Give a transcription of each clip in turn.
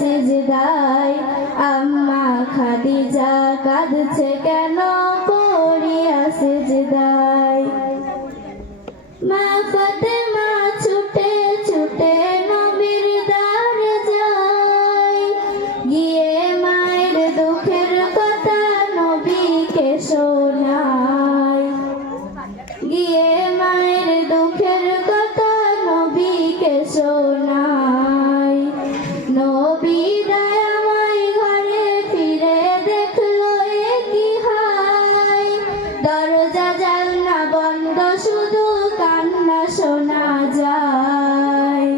সিজদায় আম্মা খাদিজা কাঁদছে কেন পড়িয়া সিজদায় মা ফাতেমা ছুটে ছুটে নবীর দ্বারে যায় গিয়ে মায়ের দুঃখের কথা নবীকে শোনায় গিয়ে মায়ের দুঃখের কথা নবীকে শোনায় নবী দয়াময় ঘরে ফিরে দেখলো এ কি হায় দরজা জানলা বন্ধ শুধু কান্না শোনা যায়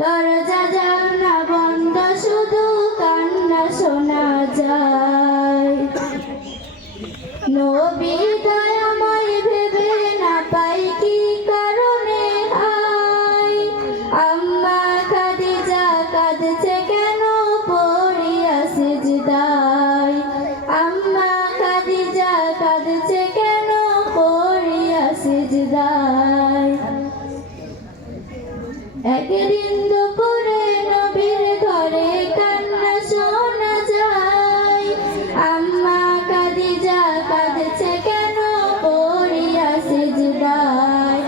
দরজা জানলা বন্ধ শুধু কান্না শোনা যায় নবী দয়াময় ভেবে না পাই কি কারণে হায় আম্মা খাদিজা কাঁদছে কেন পড়িয়া সিজদায় আম্মা খাদিজা কাঁদছে কেন পড়িয়া সিজদায় একদিন দুপুরে নবীর ঘরে কান্না শোনা যায় আম্মা খাদিজা কাঁদছে কেন পড়িয়া সিজদায়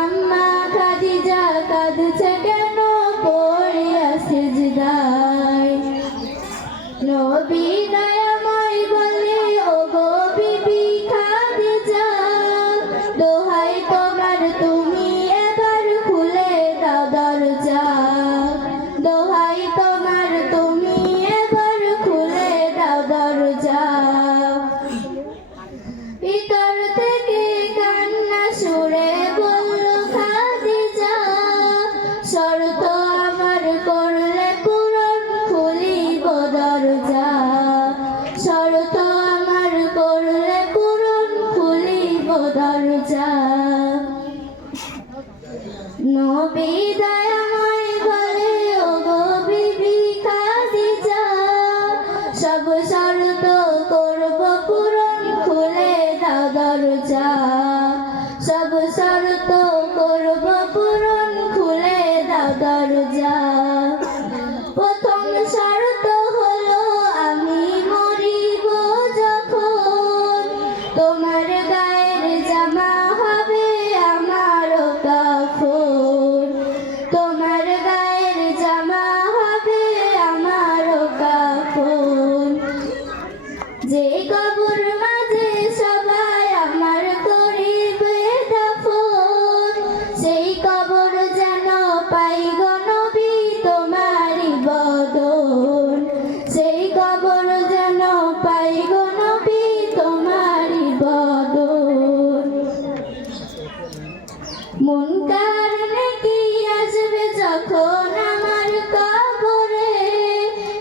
আম্মা খাদিজা কাঁদছে কেন পড়িয়া সিজদায় নবী দয়াময় বলে ওগো বিবি খাদিজা দোহাই তোমার তুমি এবার খুলে দাও দরজা দোহাই তোমার তুমি এবার খুলে দাও দরজা ভিতর থেকে কান্না সুরে বলল খাদিজা শর্ত আমার করলে পূরণ খুলিব দরজা শর্ত আমার করলে পূরণ খুলিব দরজা নবী দয়াময় বলে ওগো বিবি খাদিজা সব শর্ত করব পূরণ খুলে দাও দরজা সব শর্ত করব পূরণ খুলে দাও দরজা প্রথম শর্ত হলো আমি মরিব যখন তোমার গায়ের জামা হবে আমার কাফন তোমার গায়ের জামা হবে আমার কাফন যে কবর মাঝে সবাই আমার করিবে দাফন সেই কবর যেন পাই গো নবী তোমারই বদন সেই কবর যেন পাই গো নবী তোমারই বদন মুনকার নাকি আসবে যখন আমার কবরে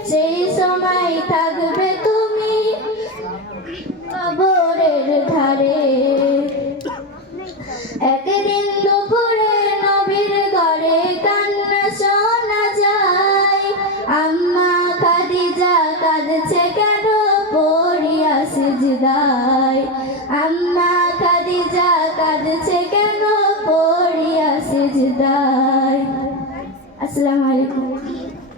সেই সময় থাকবে তুমি কবরের ধারে একদিন দুপুরে নবীর ঘরে কান্না শোনা যায় আম্মা খাদিজা কাঁদছে কেন পড়িয়া সিজদায় আম্মা খাদিজা কাঁদছে কেন পড়িয়া সিজদায় আসসালামু